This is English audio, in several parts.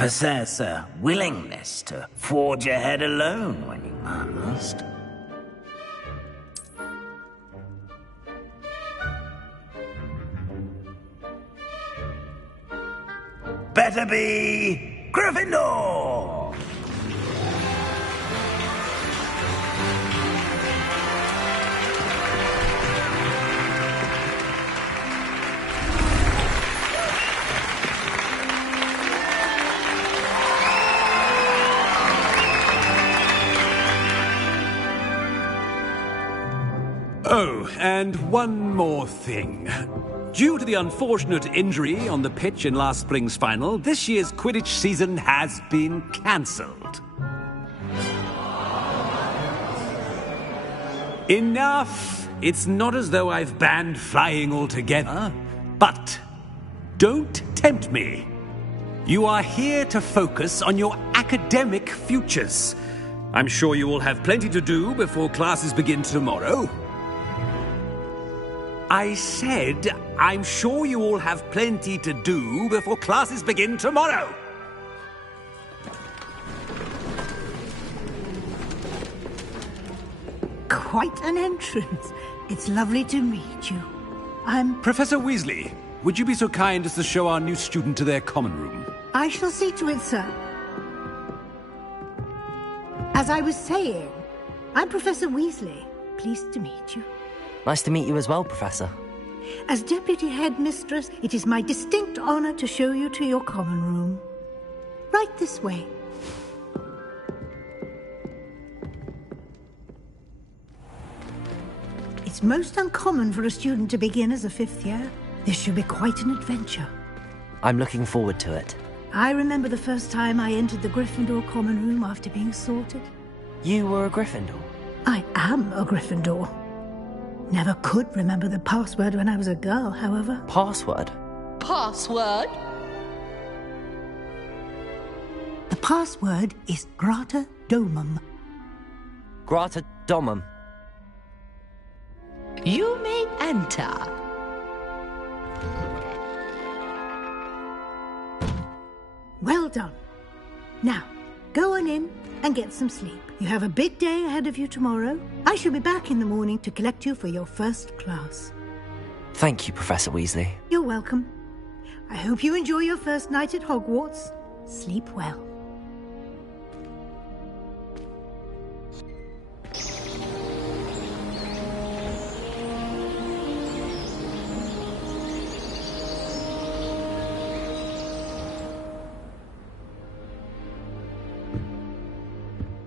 possess a willingness to forge ahead alone when you must. Better be Gryffindor! Oh, and one more thing. Due to the unfortunate injury on the pitch in last spring's final, this year's Quidditch season has been cancelled. Enough! It's not as though I've banned flying altogether. But don't tempt me. You are here to focus on your academic futures. I'm sure you will have plenty to do before classes begin tomorrow. I said, I'm sure you all have plenty to do before classes begin tomorrow. Quite an entrance. It's lovely to meet you. I'm... Professor Weasley, would you be so kind as to show our new student to their common room? I shall see to it, sir. As I was saying, I'm Professor Weasley. Pleased to meet you. Nice to meet you as well, Professor. As Deputy Headmistress, it is my distinct honor to show you to your common room. Right this way. It's most uncommon for a student to begin as a fifth year. This should be quite an adventure. I'm looking forward to it. I remember the first time I entered the Gryffindor common room after being sorted. You were a Gryffindor? I am a Gryffindor. Never could remember the password when I was a girl, however. Password? Password? The password is Grata Domum. Grata Domum. You may enter. Well done. Now, go on in and get some sleep. You have a big day ahead of you tomorrow. I shall be back in the morning to collect you for your first class. Thank you, Professor Weasley. You're welcome. I hope you enjoy your first night at Hogwarts. Sleep well.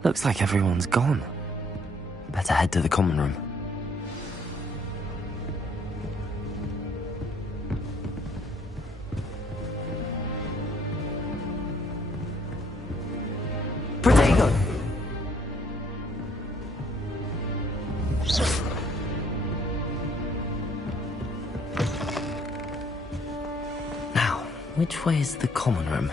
Looks like everyone's gone. Better head to the common room. Protego! Now, which way is the common room?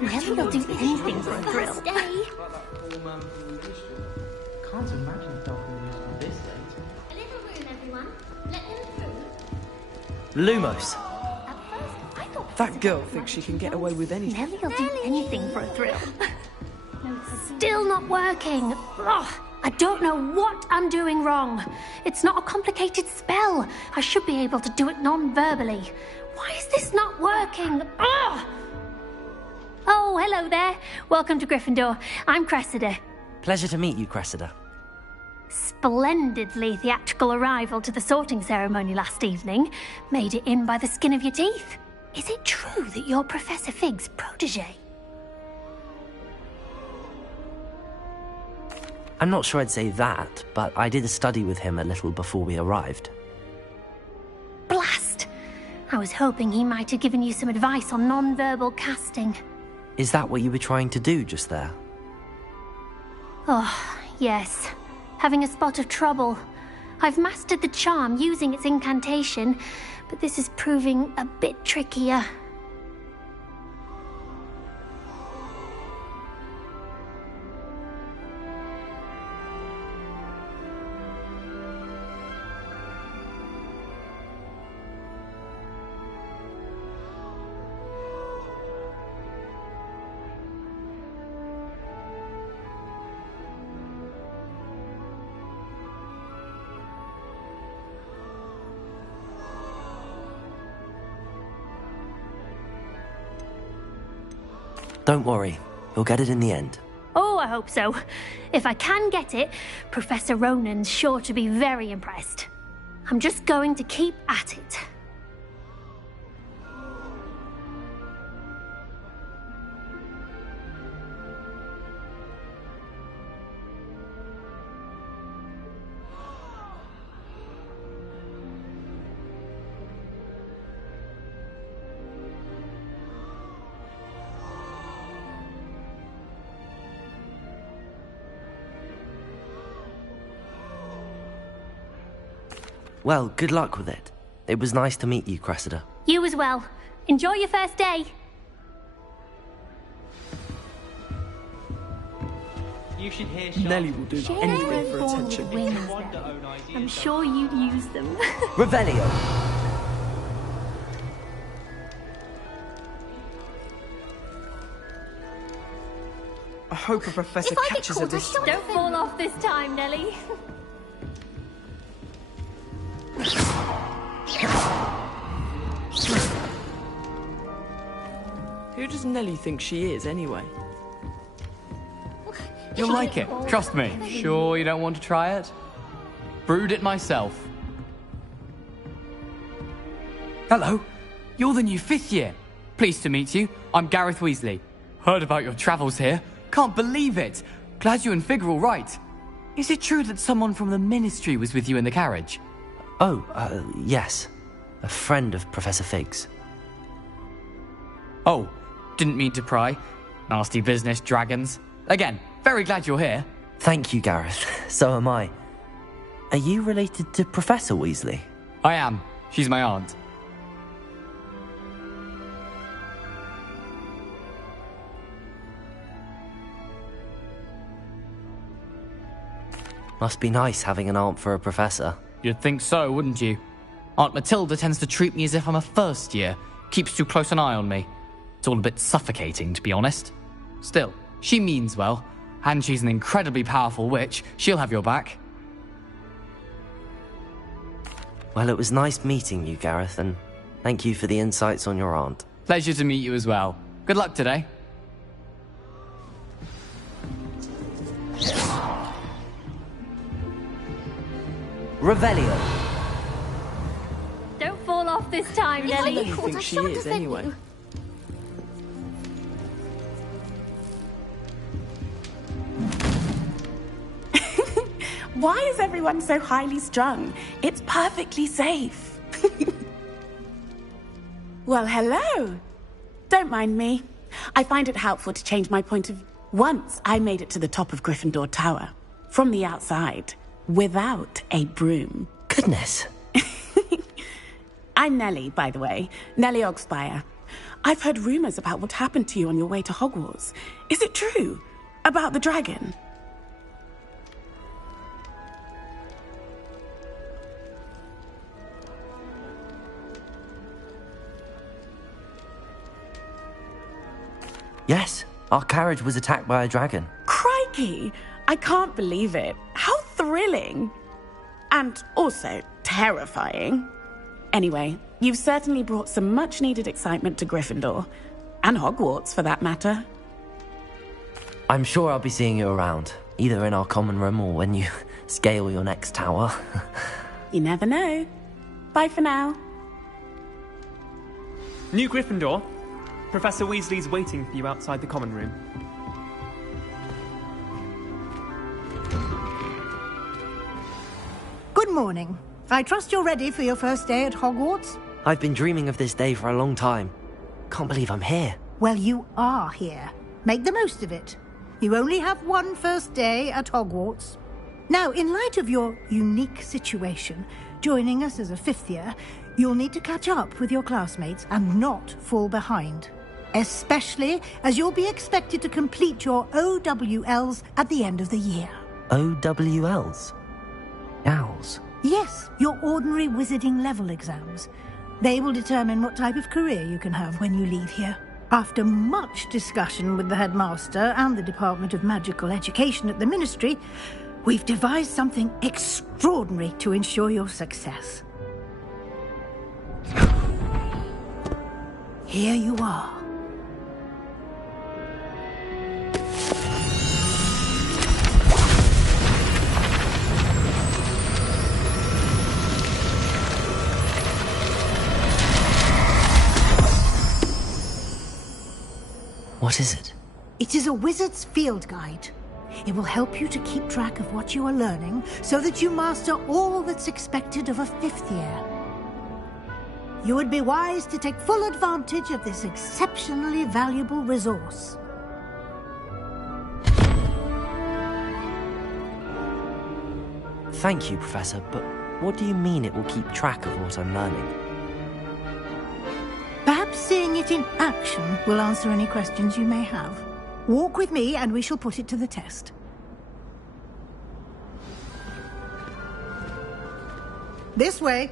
Never will do anything for a thrill. Can't imagine Dublin on this date. A little room, everyone. Let them through. Lumos! At first, I thought That girl thinks she can get away with anything. Nelly will do anything for a thrill. Still not working. Ugh, I don't know what I'm doing wrong. It's not a complicated spell. I should be able to do it non-verbally. Why is this not working? Ugh! Oh, hello there. Welcome to Gryffindor. I'm Cressida. Pleasure to meet you, Cressida. Splendidly theatrical arrival to the sorting ceremony last evening. Made it in by the skin of your teeth. Is it true that you're Professor Fig's protege? I'm not sure I'd say that, but I did a study with him a little before we arrived. Blast! I was hoping he might have given you some advice on non-verbal casting. Is that what you were trying to do just there? Oh, yes. Having a spot of trouble. I've mastered the charm using its incantation, but this is proving a bit trickier. Don't worry. You'll get it in the end. Oh, I hope so. If I can get it, Professor Ronan's sure to be very impressed. I'm just going to keep at it. Well, good luck with it. It was nice to meet you, Cressida. You as well. Enjoy your first day. You should hear Nelly will do anything for attention. Wings, then. I'm sure you'd use them. Revelio! I hope a professor catches her this time. Don't fall off this time, Nelly. Who does Nelly think she is, anyway? You'll like it, trust me. Sure you don't want to try it? Brewed it myself. Hello, you're the new 5th year. Pleased to meet you. I'm Gareth Weasley. Heard about your travels here. Can't believe it. Glad you and Fig are all right. Is it true that someone from the Ministry was with you in the carriage? Oh, yes. A friend of Professor Fig's. Oh, didn't mean to pry. Nasty business, dragons. Again, very glad you're here. Thank you, Gareth. So am I. Are you related to Professor Weasley? I am. She's my aunt. Must be nice having an aunt for a professor. You'd think so, wouldn't you? Aunt Matilda tends to treat me as if I'm a first year. Keeps too close an eye on me. It's all a bit suffocating, to be honest. Still, she means well, and she's an incredibly powerful witch. She'll have your back. Well, it was nice meeting you, Gareth, and thank you for the insights on your aunt. Pleasure to meet you as well. Good luck today. Revelio! Don't fall off this time, Nelly. Nelly thinks she is, anyway. Why is everyone so highly strung? It's perfectly safe. Well, hello. Don't mind me. I find it helpful to change my point of view. Once I made it to the top of Gryffindor Tower, from the outside, without a broom. Goodness. I'm Nelly, by the way. Nelly Ogspire. I've heard rumors about what happened to you on your way to Hogwarts. Is it true? About the dragon? Yes, our carriage was attacked by a dragon. Crikey! I can't believe it. How thrilling! And also terrifying. Anyway, you've certainly brought some much-needed excitement to Gryffindor. And Hogwarts, for that matter. I'm sure I'll be seeing you around, either in our common room or when you scale your next tower. You never know. Bye for now. New Gryffindor. Professor Weasley's waiting for you outside the common room. Good morning. I trust you're ready for your first day at Hogwarts? I've been dreaming of this day for a long time. Can't believe I'm here. Well, you are here. Make the most of it. You only have one first day at Hogwarts. Now, in light of your unique situation, joining us as a 5th year, you'll need to catch up with your classmates and not fall behind. Especially as you'll be expected to complete your OWLs at the end of the year. OWLs? Owls? Yes, your ordinary wizarding level exams. They will determine what type of career you can have when you leave here. After much discussion with the headmaster and the Department of Magical Education at the Ministry, we've devised something extraordinary to ensure your success. Here you are. What is it? It is a wizard's field guide. It will help you to keep track of what you are learning so that you master all that's expected of a 5th year. You would be wise to take full advantage of this exceptionally valuable resource. Thank you, Professor, but what do you mean it will keep track of what I'm learning? Perhaps seeing it in action will answer any questions you may have. Walk with me and we shall put it to the test. This way.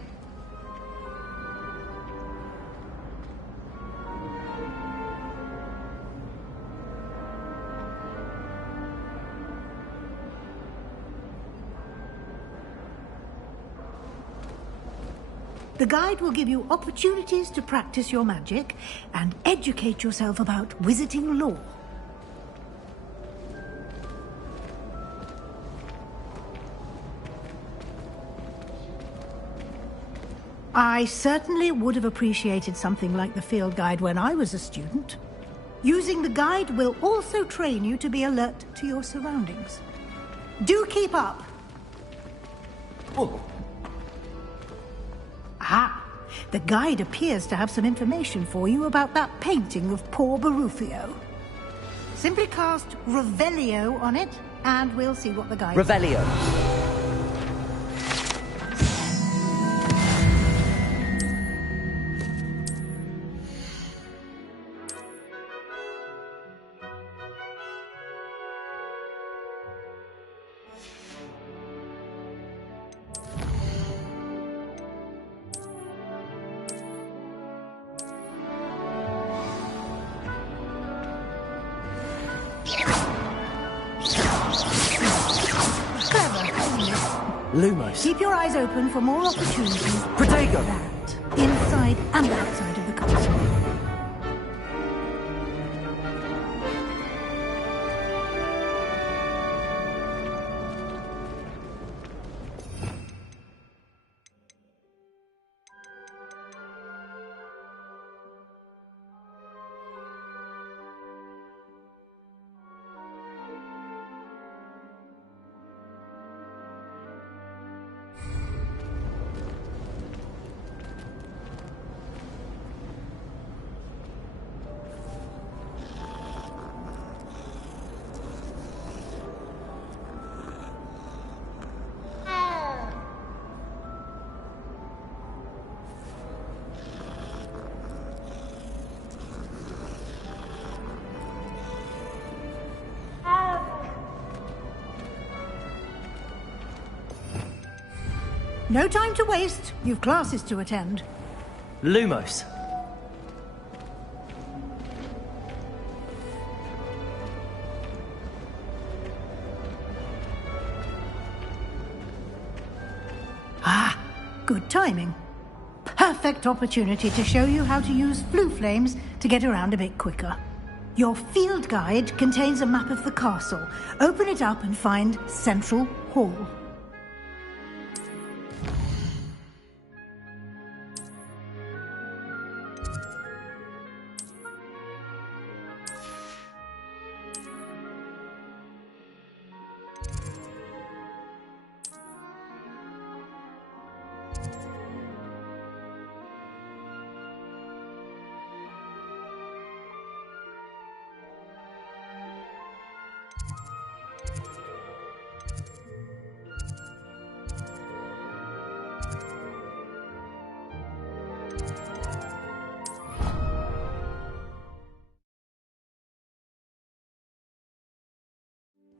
The guide will give you opportunities to practice your magic and educate yourself about wizarding lore. I certainly would have appreciated something like the field guide when I was a student. Using the guide will also train you to be alert to your surroundings. Do keep up! Oh. Ah, the guide appears to have some information for you about that painting of poor Barufio. Simply cast Revelio on it, and we'll see what the guide says. Revelio. Lumos. Keep your eyes open for more opportunities. Protego. That, inside and outside of the castle. No time to waste. You've classes to attend. Lumos. Ah, good timing. Perfect opportunity to show you how to use flue flames to get around a bit quicker. Your field guide contains a map of the castle. Open it up and find Central Hall.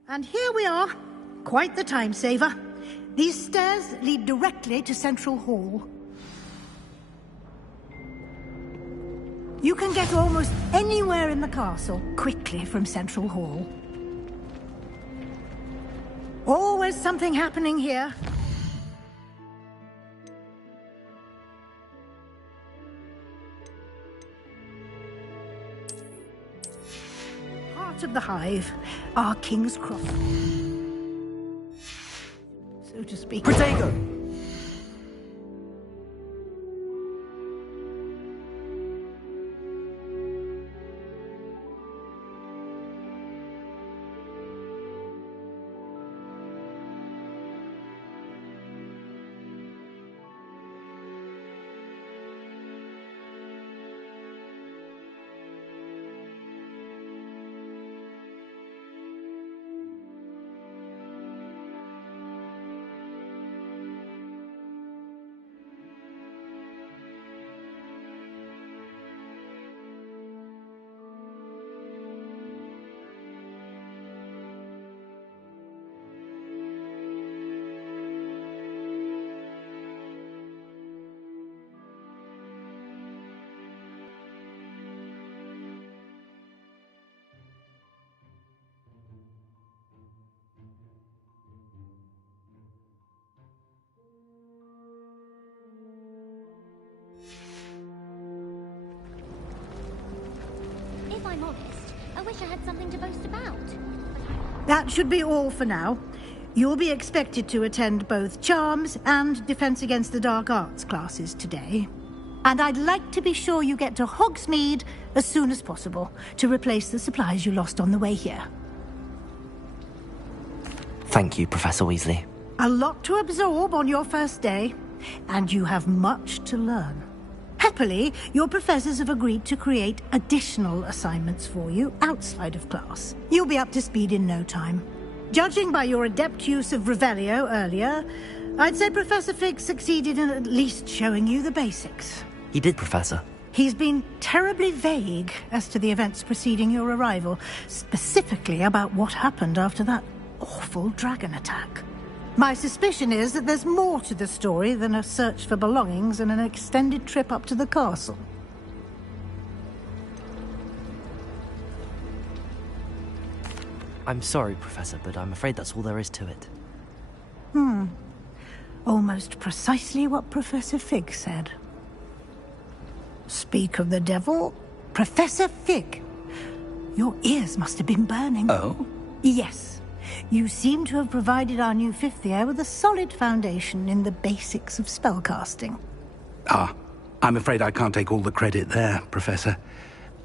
And here we are. Quite the time saver. These stairs lead directly to Central Hall. You can get almost anywhere in the castle quickly from Central Hall. Always something happening here. Heart of the Hive, our King's Cross, so to speak. Protego! I'm honest, I wish I had something to boast about. That should be all for now. You'll be expected to attend both Charms and Defense Against the Dark Arts classes today. And I'd like to be sure you get to Hogsmeade as soon as possible to replace the supplies you lost on the way here. Thank you, Professor Weasley. A lot to absorb on your first day, and you have much to learn. Happily, your professors have agreed to create additional assignments for you outside of class. You'll be up to speed in no time. Judging by your adept use of Revelio earlier, I'd say Professor Fig succeeded in at least showing you the basics. He did, Professor. He's been terribly vague as to the events preceding your arrival, specifically about what happened after that awful dragon attack. My suspicion is that there's more to the story than a search for belongings and an extended trip up to the castle. I'm sorry, Professor, but I'm afraid that's all there is to it. Almost precisely what Professor Fig said. Speak of the devil, Professor Fig. Your ears must have been burning. Oh? Yes. You seem to have provided our new fifth year with a solid foundation in the basics of spellcasting. Ah, I'm afraid I can't take all the credit there, Professor.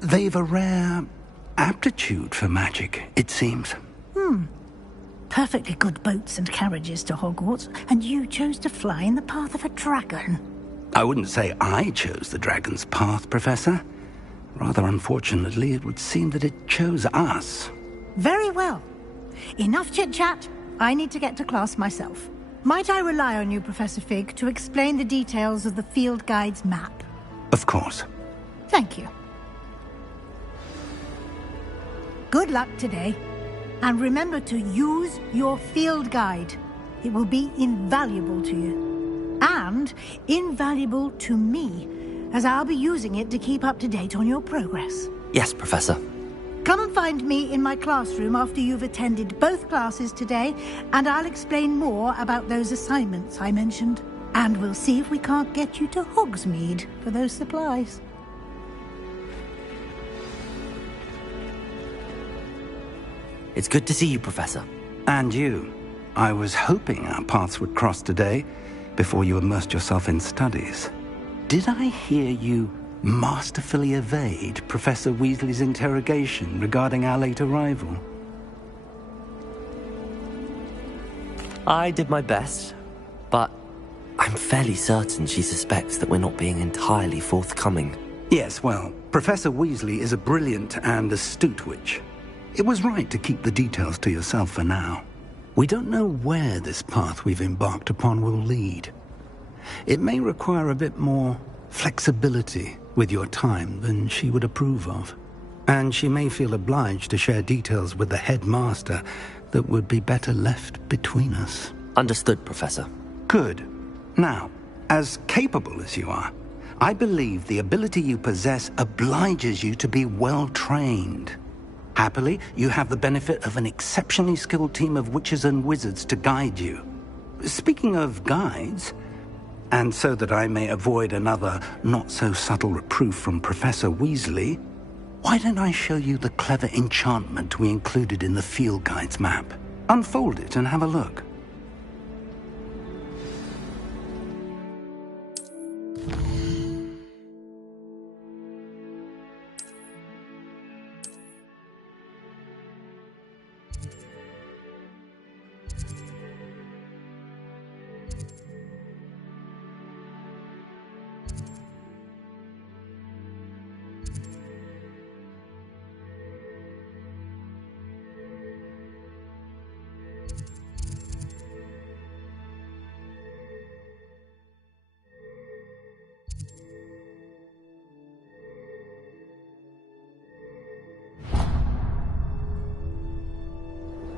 They've a rare aptitude for magic, it seems. Perfectly good boats and carriages to Hogwarts, and you chose to fly in the path of a dragon. I wouldn't say I chose the dragon's path, Professor. Rather unfortunately, it would seem that it chose us. Very well. Enough chit-chat. I need to get to class myself. Might I rely on you, Professor Fig, to explain the details of the field guide's map? Of course. Thank you. Good luck today. And remember to use your field guide. It will be invaluable to you. And invaluable to me, as I'll be using it to keep up to date on your progress. Yes, Professor. Come and find me in my classroom after you've attended both classes today, and I'll explain more about those assignments I mentioned. And we'll see if we can't get you to Hogsmeade for those supplies. It's good to see you, Professor. And you. I was hoping our paths would cross today, before you immersed yourself in studies. Did I hear you masterfully evade Professor Weasley's interrogation regarding our late arrival? I did my best, but I'm fairly certain she suspects that we're not being entirely forthcoming. Yes, well, Professor Weasley is a brilliant and astute witch. It was right to keep the details to yourself for now. We don't know where this path we've embarked upon will lead. It may require a bit more flexibility with your time than she would approve of. And she may feel obliged to share details with the headmaster that would be better left between us. Understood, Professor. Good. Now, as capable as you are, I believe the ability you possess obliges you to be well-trained. Happily, you have the benefit of an exceptionally skilled team of witches and wizards to guide you. Speaking of guides, and so that I may avoid another not-so-subtle reproof from Professor Weasley, why don't I show you the clever enchantment we included in the field guide's map? Unfold it and have a look.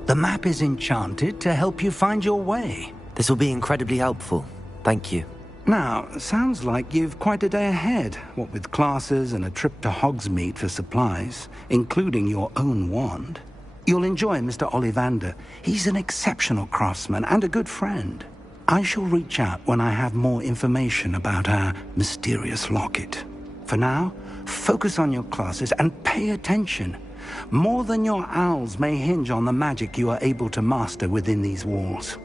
The map is enchanted to help you find your way. This will be incredibly helpful. Thank you. Now, sounds like you've quite a day ahead, what with classes and a trip to Hogsmeade for supplies, including your own wand. You'll enjoy Mr. Ollivander. He's an exceptional craftsman and a good friend. I shall reach out when I have more information about our mysterious locket. For now, focus on your classes and pay attention. More than your owls may hinge on the magic you are able to master within these walls.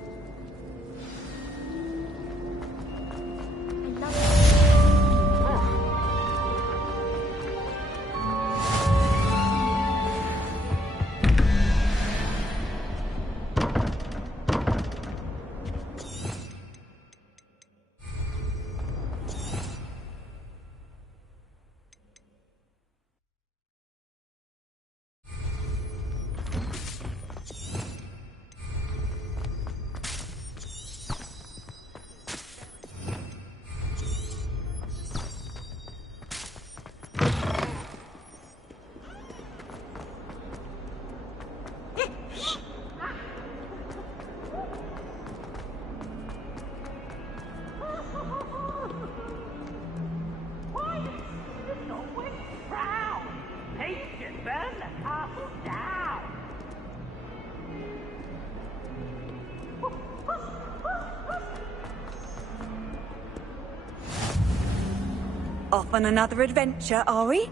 Off on another adventure, are we?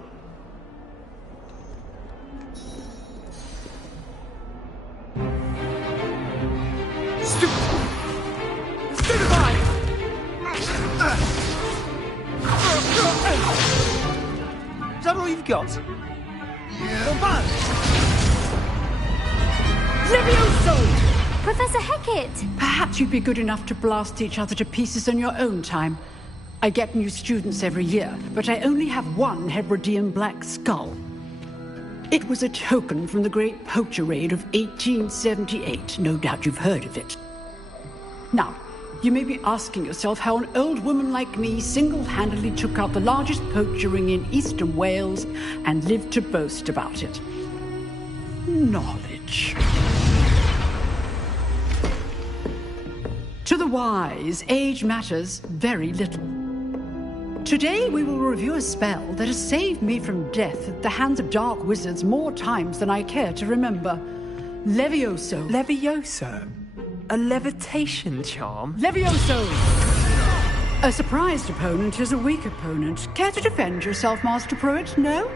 Is that all you've got? Yeah. Levioso! Professor Hecat! Perhaps you'd be good enough to blast each other to pieces in your own time. I get new students every year, but I only have one Hebridean black skull. It was a token from the Great Poacher Raid of 1878. No doubt you've heard of it. Now, you may be asking yourself how an old woman like me single-handedly took out the largest poacher ring in eastern Wales and lived to boast about it. Knowledge. To the wise, age matters very little. Today we will review a spell that has saved me from death at the hands of dark wizards more times than I care to remember. Levioso. Levioso? A levitation charm? Levioso! A surprised opponent is a weak opponent. Care to defend yourself, Master Pruitt? No?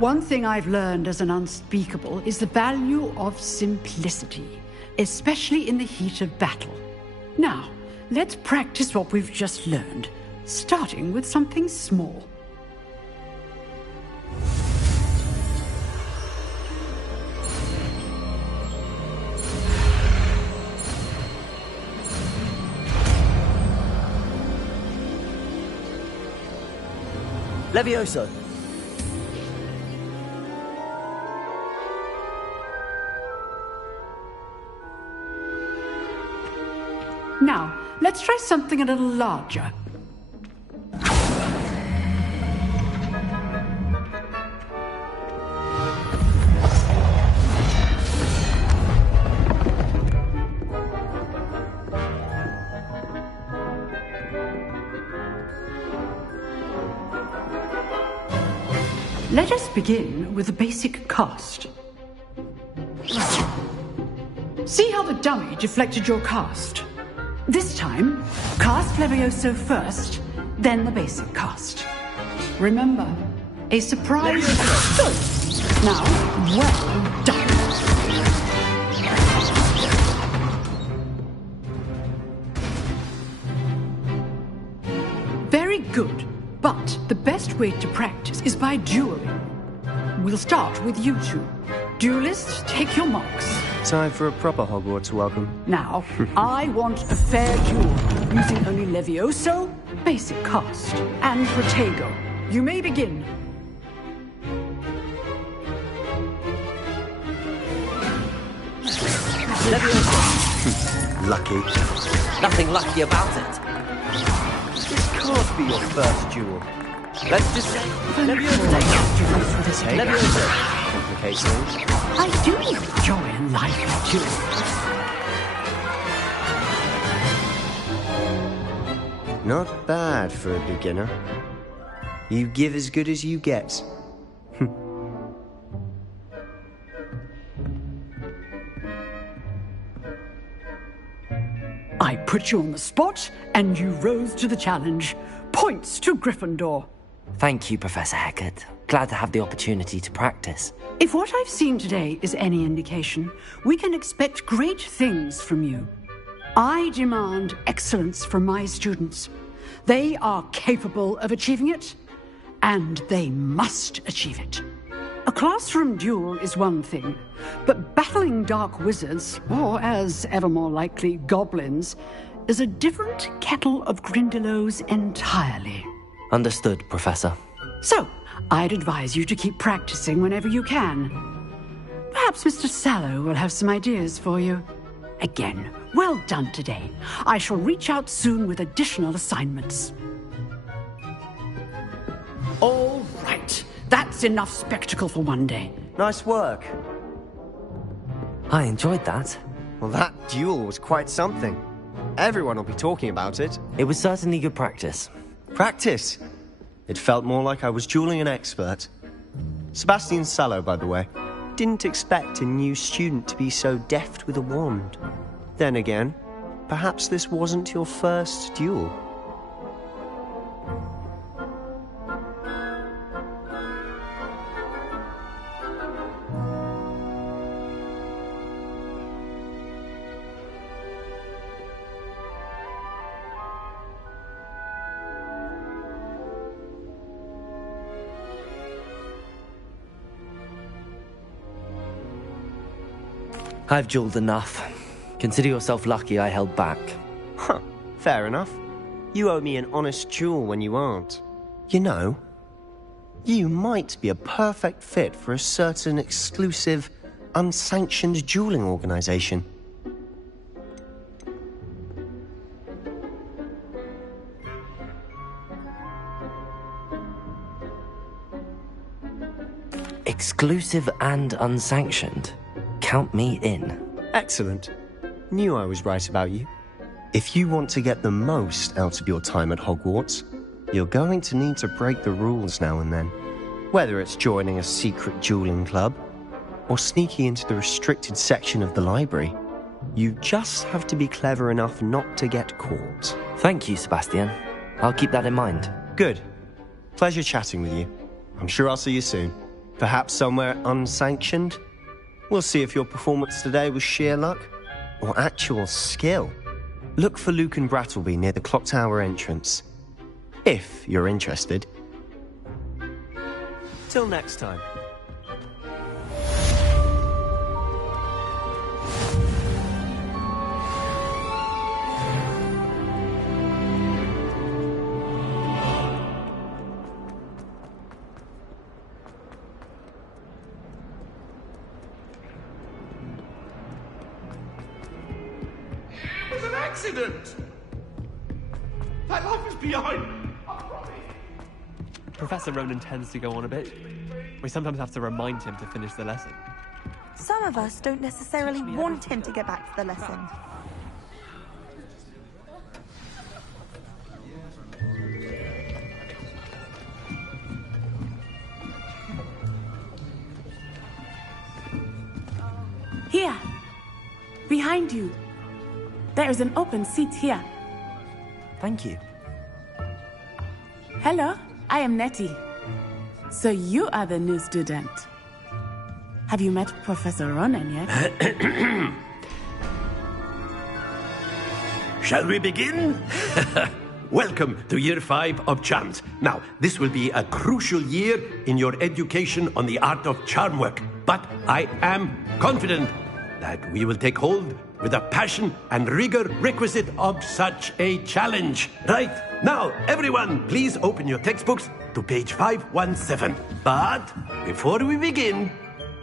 One thing I've learned as an unspeakable is the value of simplicity, especially in the heat of battle. Now, let's practice what we've just learned, starting with something small. Levioso. Now, let's try something a little larger. Let us begin with the basic cast. See how the dummy deflected your cast? This time, cast Levioso first, then the basic cast. Remember, a surprise... Good! Now, well done! Very good, but the best way to practice is by dueling. We'll start with you two. Duelists, take your marks. Time for a proper Hogwarts welcome. Now, I want a fair duel, using only Levioso, basic cast, and Protego. You may begin. Levioso. Lucky. Nothing lucky about it. This can't be your first duel. Let's just say Levioso. Levioso. Complicates things. I do enjoy life too. Not bad for a beginner. You give as good as you get. I put you on the spot, and you rose to the challenge. Points to Gryffindor. Thank you, Professor Hecat. Glad to have the opportunity to practice. If what I've seen today is any indication, we can expect great things from you. I demand excellence from my students. They are capable of achieving it, and they must achieve it. A classroom duel is one thing, but battling dark wizards, or as ever more likely, goblins, is a different kettle of Grindylows entirely. Understood, Professor. So, I'd advise you to keep practicing whenever you can. Perhaps Mr. Sallow will have some ideas for you. Again, well done today. I shall reach out soon with additional assignments. All right. That's enough spectacle for one day. Nice work. I enjoyed that. Well, that duel was quite something. Everyone will be talking about it. It was certainly good practice. Practice? It felt more like I was dueling an expert. Sebastian Sallow, by the way. Didn't expect a new student to be so deft with a wand. Then again, perhaps this wasn't your first duel. I've dueled enough. Consider yourself lucky I held back. Huh, fair enough. You owe me an honest duel when you aren't. You know, you might be a perfect fit for a certain exclusive, unsanctioned dueling organization. Exclusive and unsanctioned. Count me in. Excellent. Knew I was right about you. If you want to get the most out of your time at Hogwarts, you're going to need to break the rules now and then. Whether it's joining a secret dueling club, or sneaking into the restricted section of the library, you just have to be clever enough not to get caught. Thank you, Sebastian. I'll keep that in mind. Good. Pleasure chatting with you. I'm sure I'll see you soon. Perhaps somewhere unsanctioned? We'll see if your performance today was sheer luck or actual skill. Look for Luke and Brattleby near the clock tower entrance, if you're interested. Till next time. Accident! My life is behind me. Professor Ronan tends to go on a bit. We sometimes have to remind him to finish the lesson. Some of us don't necessarily want him to get back to the lesson. Here. Behind you. There is an open seat here. Thank you. Hello, I am Nettie. So you are the new student. Have you met Professor Ronan yet? Shall we begin? Welcome to Year 5 of Charms. Now, this will be a crucial year in your education on the art of charm work. But I am confident that we will take hold with the passion and rigor requisite of such a challenge. Right, now, everyone, please open your textbooks to page 517. But before we begin,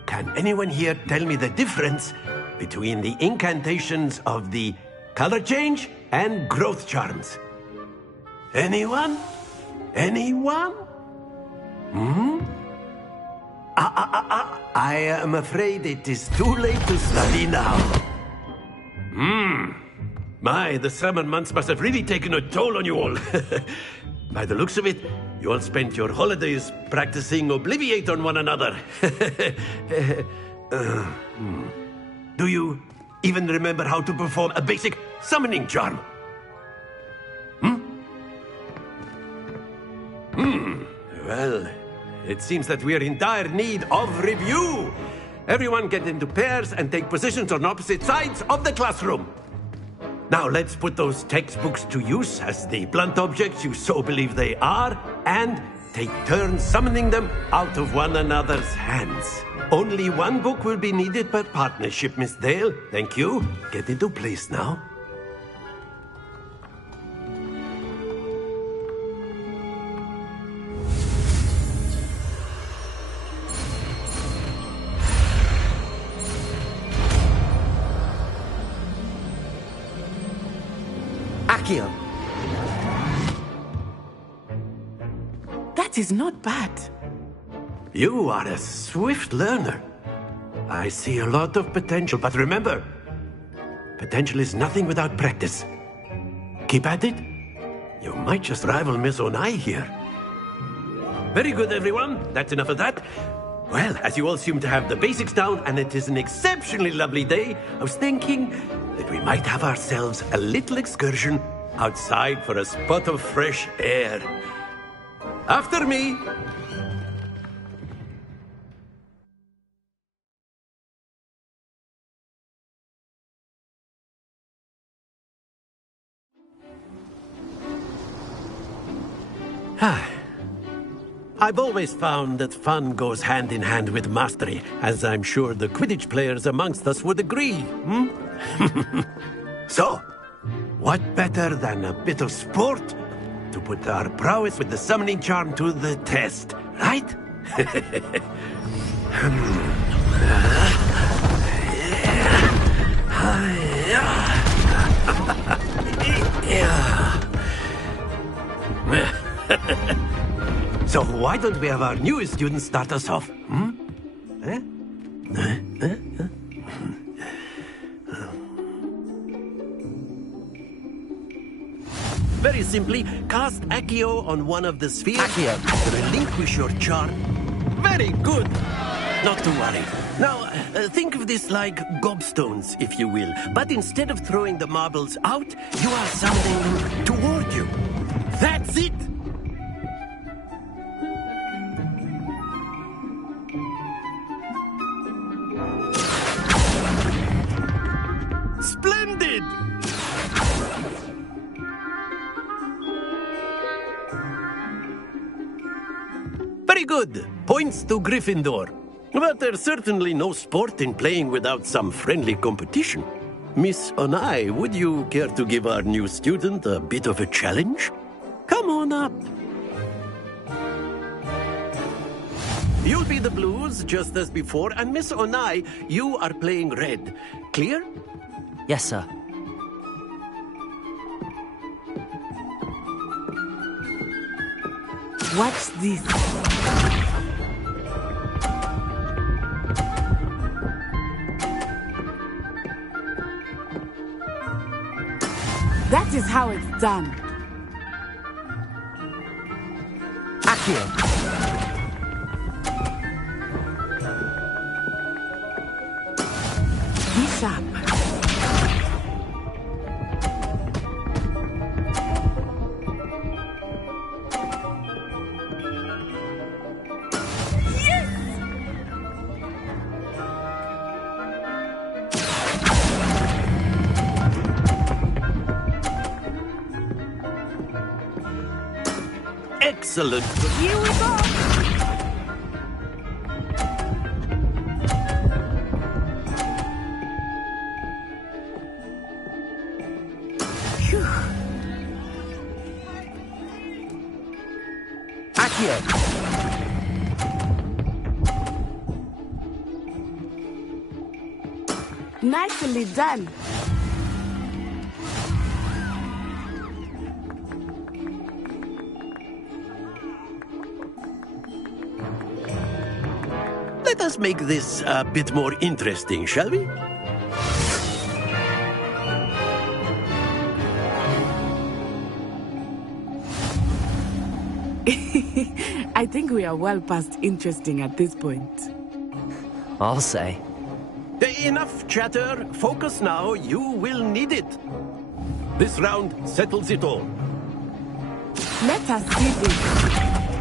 can anyone here tell me the difference between the incantations of the color change and growth charms? Anyone? Anyone? I am afraid it is too late to study now. My, the summer months must have really taken a toll on you all. By the looks of it, you all spent your holidays practicing Obliviate on one another. Do you even remember how to perform a basic summoning charm? Well, it seems that we're in dire need of review. Everyone get into pairs and take positions on opposite sides of the classroom. Now let's put those textbooks to use as the blunt objects you so believe they are, and take turns summoning them out of one another's hands. Only one book will be needed per partnership, Miss Dale. Thank you. Get into place now. Accio. That is not bad. You are a swift learner. I see a lot of potential, but remember, potential is nothing without practice. Keep at it. You might just rival Miss Onai here. Very good, everyone. That's enough of that. Well, as you all seem to have the basics down, and it is an exceptionally lovely day, I was thinking that we might have ourselves a little excursion outside for a spot of fresh air. After me. I've always found that fun goes hand in hand with mastery, as I'm sure the Quidditch players amongst us would agree. So, what better than a bit of sport to put our prowess with the summoning charm to the test, right? So why don't we have our newest student start us off? Very simply, cast Accio on one of the spheres. Accio. To relinquish your charm. Very good. Not to worry. Now, think of this like gobstones, if you will. But instead of throwing the marbles out, you are summoning them toward you. That's it. Splendid! Very good. Points to Gryffindor. But there's certainly no sport in playing without some friendly competition. Miss Onai, would you care to give our new student a bit of a challenge? Come on up. You'll be the blues, just as before, and Miss Onai, you are playing red. Clear? Yes, sir. Watch this. That is how it's done. Accio. Be sharp. Excellent. Here we go. Phew. Accio. Nicely done. Let us make this a bit more interesting, shall we? I think we are well past interesting at this point. I'll say. Enough chatter. Focus now. You will need it. This round settles it all. Let us see this.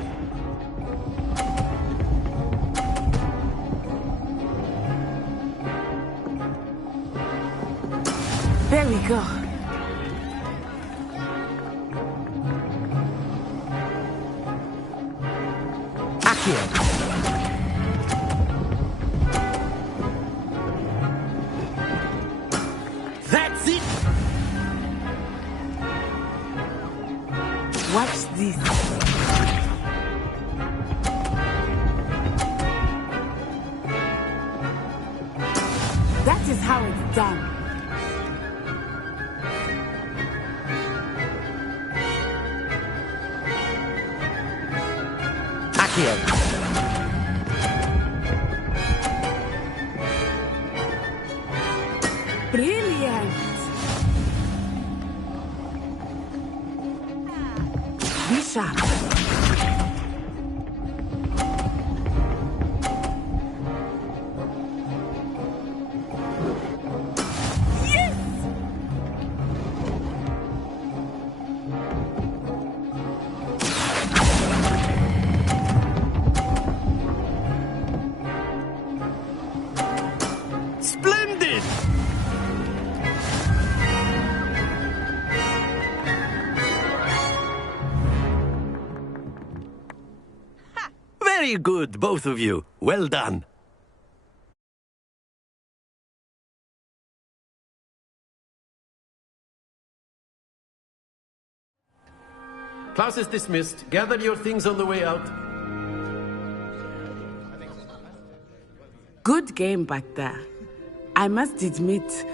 go. Accio. That's it! Watch this. That is how it's done. Accio. Brilliant. Be sharp. Splendid! Very good, both of you. Well done. Class is dismissed. Gather your things on the way out. Good game back there. I must admit,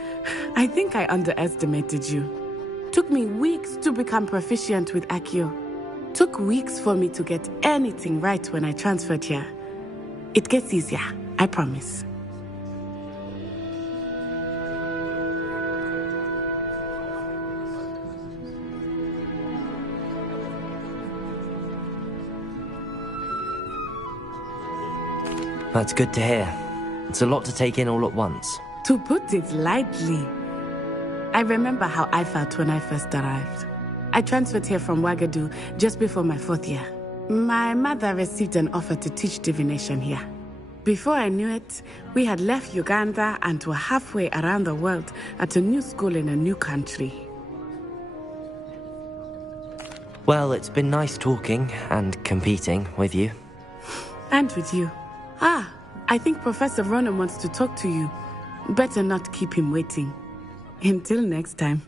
I think I underestimated you. Took me weeks to become proficient with Accio. Took weeks for me to get anything right when I transferred here. It gets easier, I promise. That's good to hear. It's a lot to take in all at once. To put it lightly, I remember how I felt when I first arrived. I transferred here from Ouagadougou just before my 4th year. My mother received an offer to teach divination here. Before I knew it, we had left Uganda and were halfway around the world at a new school in a new country. Well, it's been nice talking and competing with you. And with you. I think Professor Ronan wants to talk to you. Better not keep him waiting. Until next time.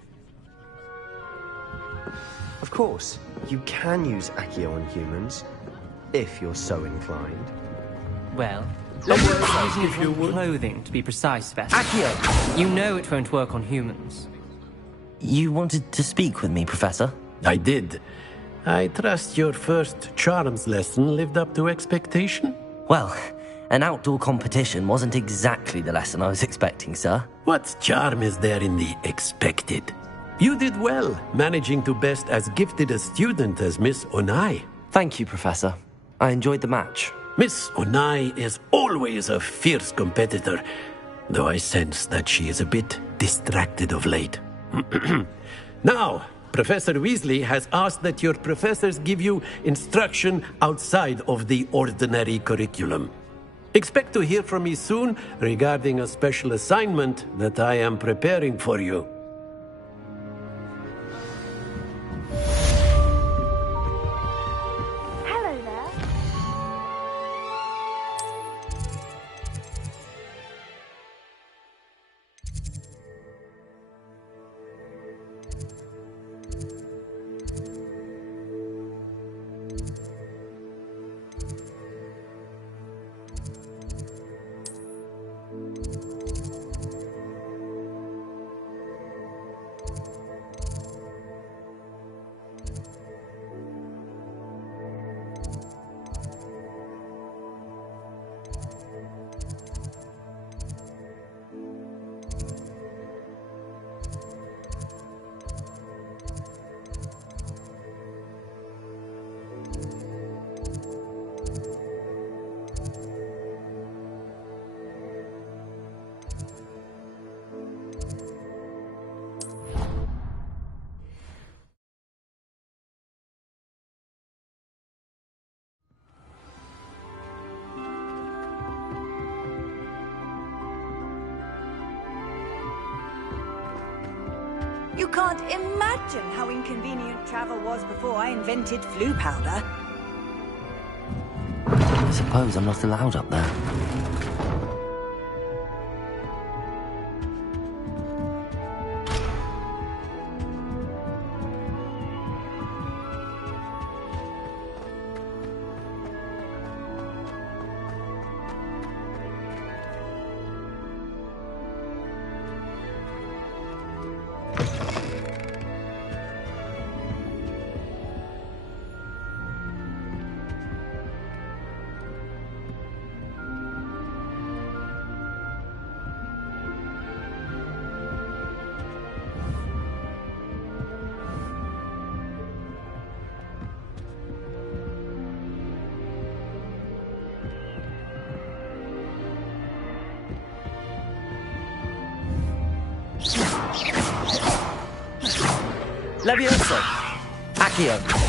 Of course, you can use Accio on humans, if you're so inclined. Well, let's use it on clothing, to be precise, Beth. Accio! You know it won't work on humans. You wanted to speak with me, Professor? I did. I trust your first charms lesson lived up to expectation? Well, an outdoor competition wasn't exactly the lesson I was expecting, sir. What charm is there in the expected? You did well, managing to best as gifted a student as Miss Onai. Thank you, Professor. I enjoyed the match. Miss Onai is always a fierce competitor, though I sense that she is a bit distracted of late. Now, Professor Weasley has asked that your professors give you instruction outside of the ordinary curriculum. Expect to hear from me soon regarding a special assignment that I am preparing for you. Hello there. You can't imagine how inconvenient travel was before I invented flu powder. I suppose I'm not allowed up there. Levioso! Accio!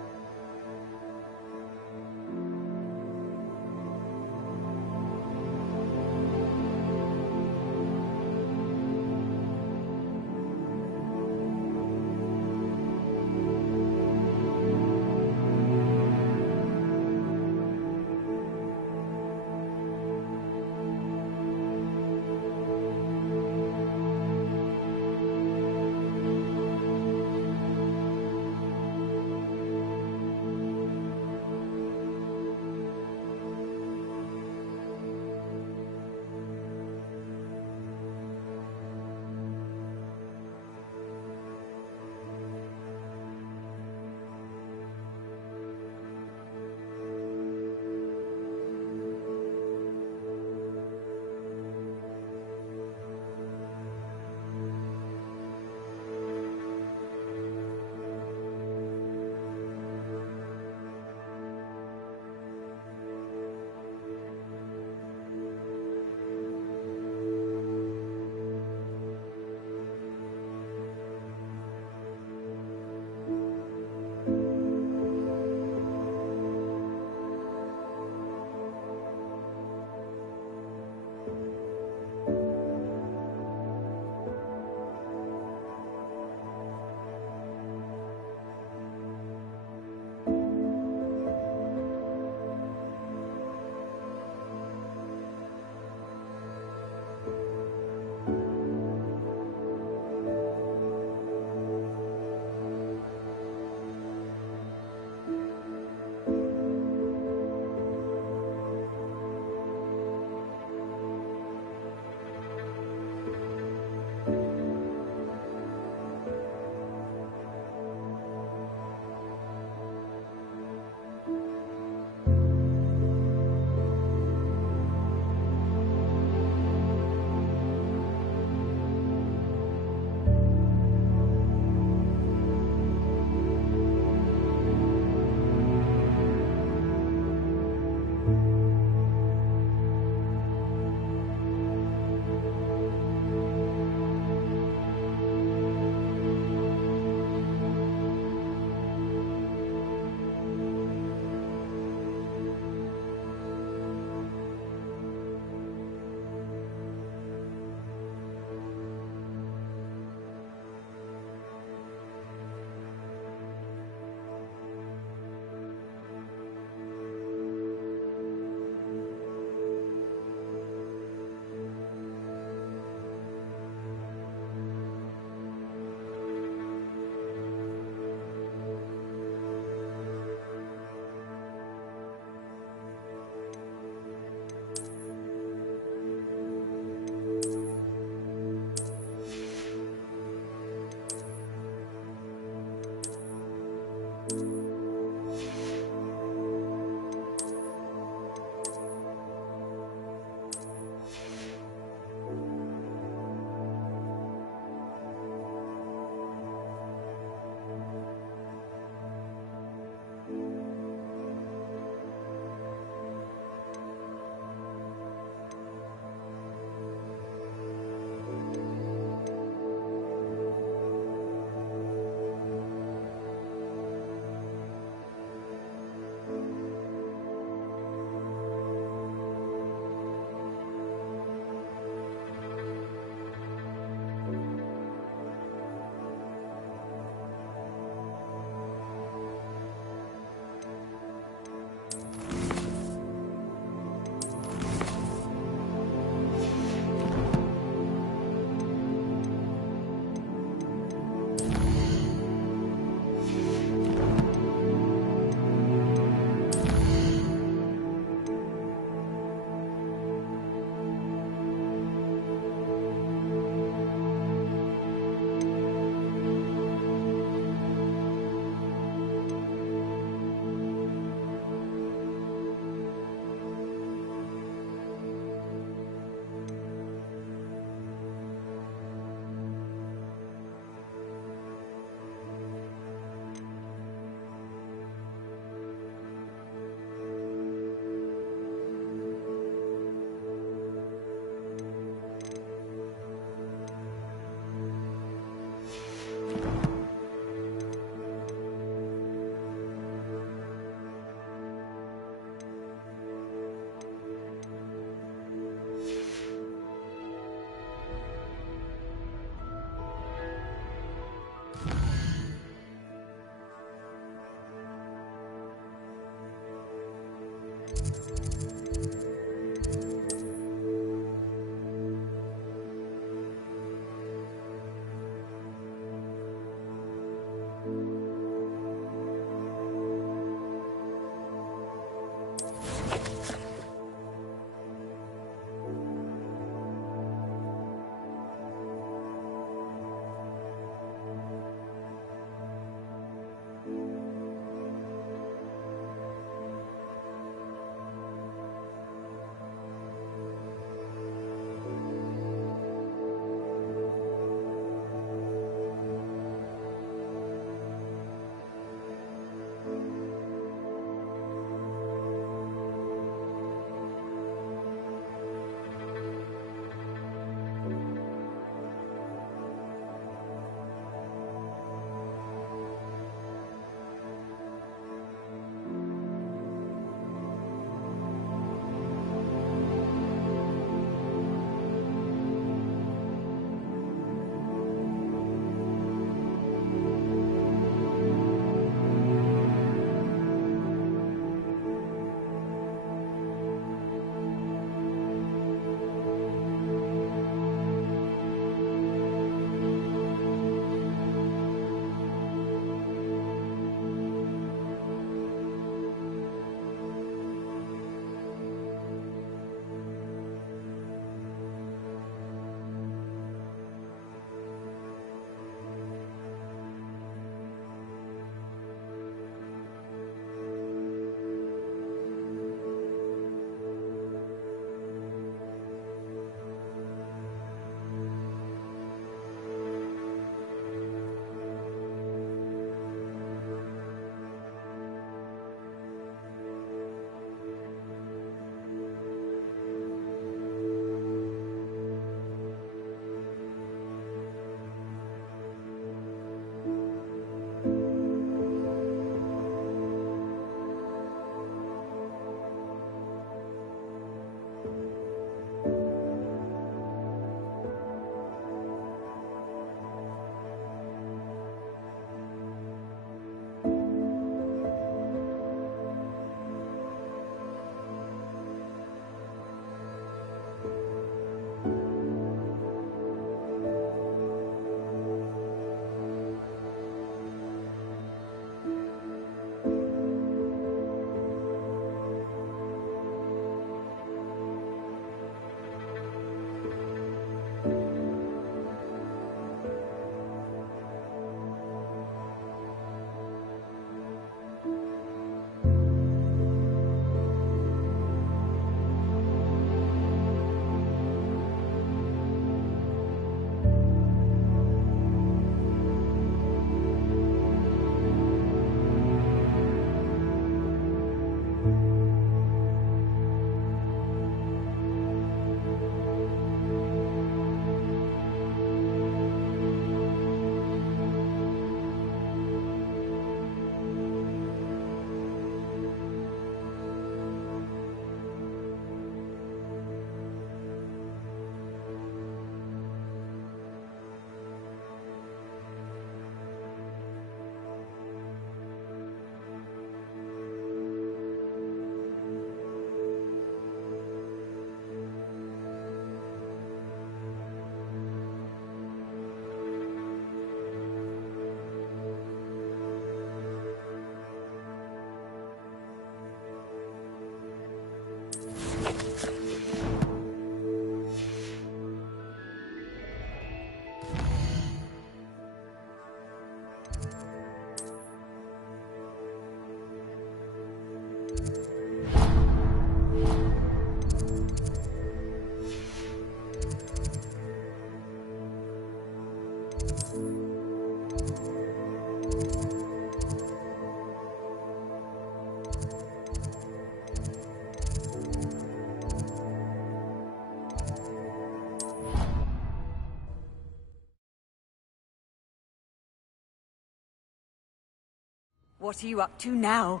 What are you up to now?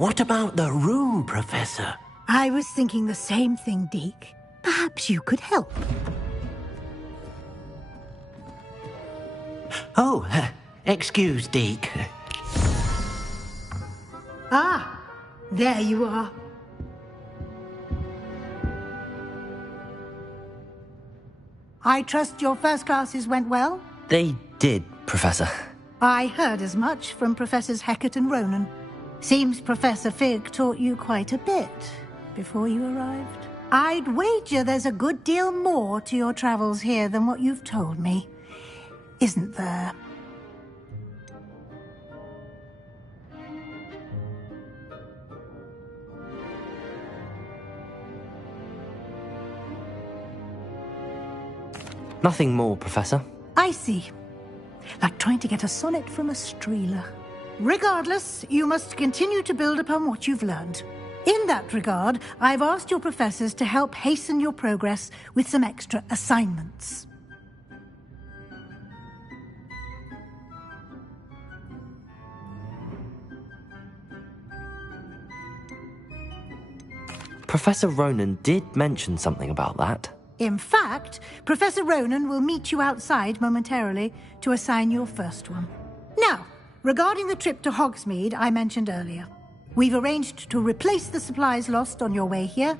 What about the room, Professor? I was thinking the same thing, Deke. Perhaps you could help. Oh, excuse, Deke. Ah, there you are. I trust your first classes went well? They did, Professor. I heard as much from Professors Hecat and Ronan. Seems Professor Fig taught you quite a bit before you arrived. I'd wager there's a good deal more to your travels here than what you've told me. Isn't there? Nothing more, Professor. I see. Like trying to get a sonnet from a streeler. Regardless, you must continue to build upon what you've learned. In that regard, I've asked your professors to help hasten your progress with some extra assignments. Professor Ronan did mention something about that. In fact, Professor Ronan will meet you outside momentarily to assign your first one. Now, regarding the trip to Hogsmeade I mentioned earlier, we've arranged to replace the supplies lost on your way here,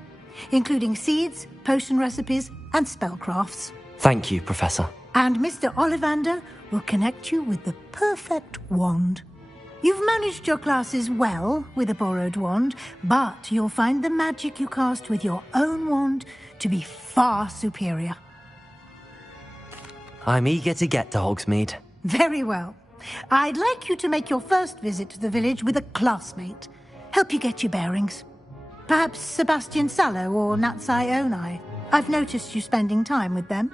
including seeds, potion recipes, and spellcrafts. Thank you, Professor. And Mr. Ollivander will connect you with the perfect wand. You've managed your classes well with a borrowed wand, but you'll find the magic you cast with your own wand to be far superior. I'm eager to get to Hogsmeade. Very well. I'd like you to make your first visit to the village with a classmate. Help you get your bearings. Perhaps Sebastian Sallow or Natsai Onai. I've noticed you spending time with them.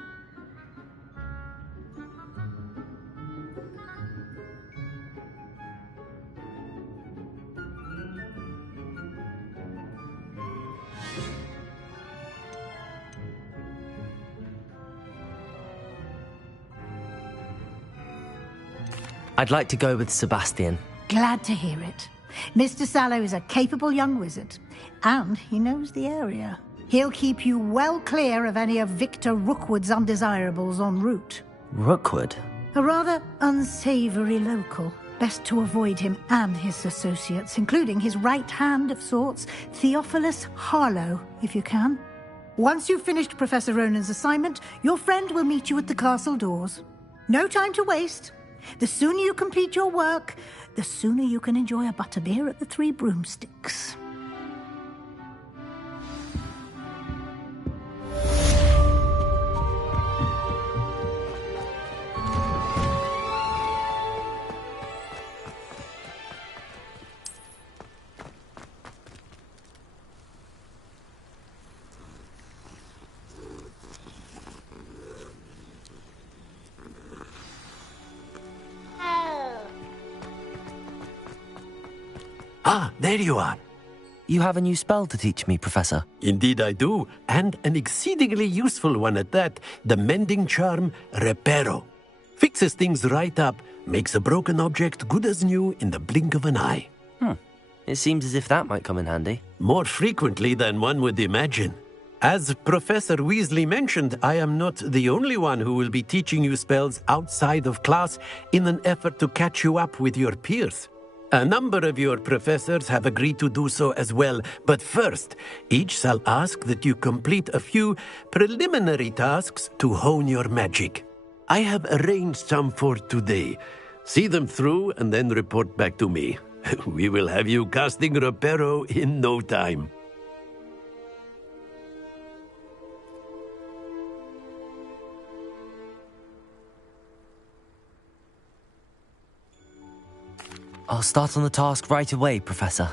I'd like to go with Sebastian. Glad to hear it. Mr. Sallow is a capable young wizard, and he knows the area. He'll keep you well clear of any of Victor Rookwood's undesirables en route. Rookwood? A rather unsavory local. Best to avoid him and his associates, including his right hand of sorts, Theophilus Harlow, if you can. Once you've finished Professor Ronan's assignment, your friend will meet you at the castle doors. No time to waste. The sooner you complete your work, the sooner you can enjoy a butterbeer at the Three Broomsticks. Ah, there you are. You have a new spell to teach me, Professor. Indeed I do, and an exceedingly useful one at that. The mending charm, Reparo. Fixes things right up, makes a broken object good as new in the blink of an eye. It seems as if that might come in handy. More frequently than one would imagine. As Professor Weasley mentioned, I am not the only one who will be teaching you spells outside of class in an effort to catch you up with your peers. A number of your professors have agreed to do so as well, but first, each shall ask that you complete a few preliminary tasks to hone your magic. I have arranged some for today. See them through and then report back to me. We will have you casting Reparo in no time. I'll start on the task right away, Professor.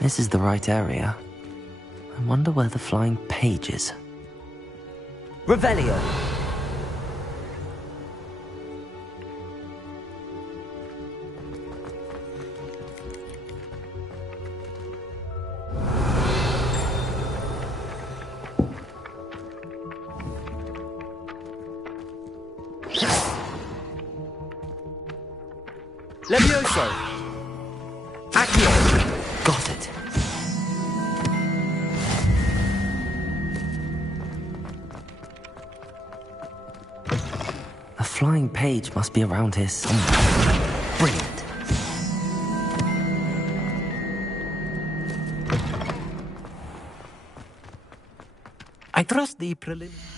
This is the right area. I wonder where the flying page is. Revelio! Levioso! Accio! Got it. A flying page must be around here somewhere. Brilliant. I trust the preliminary...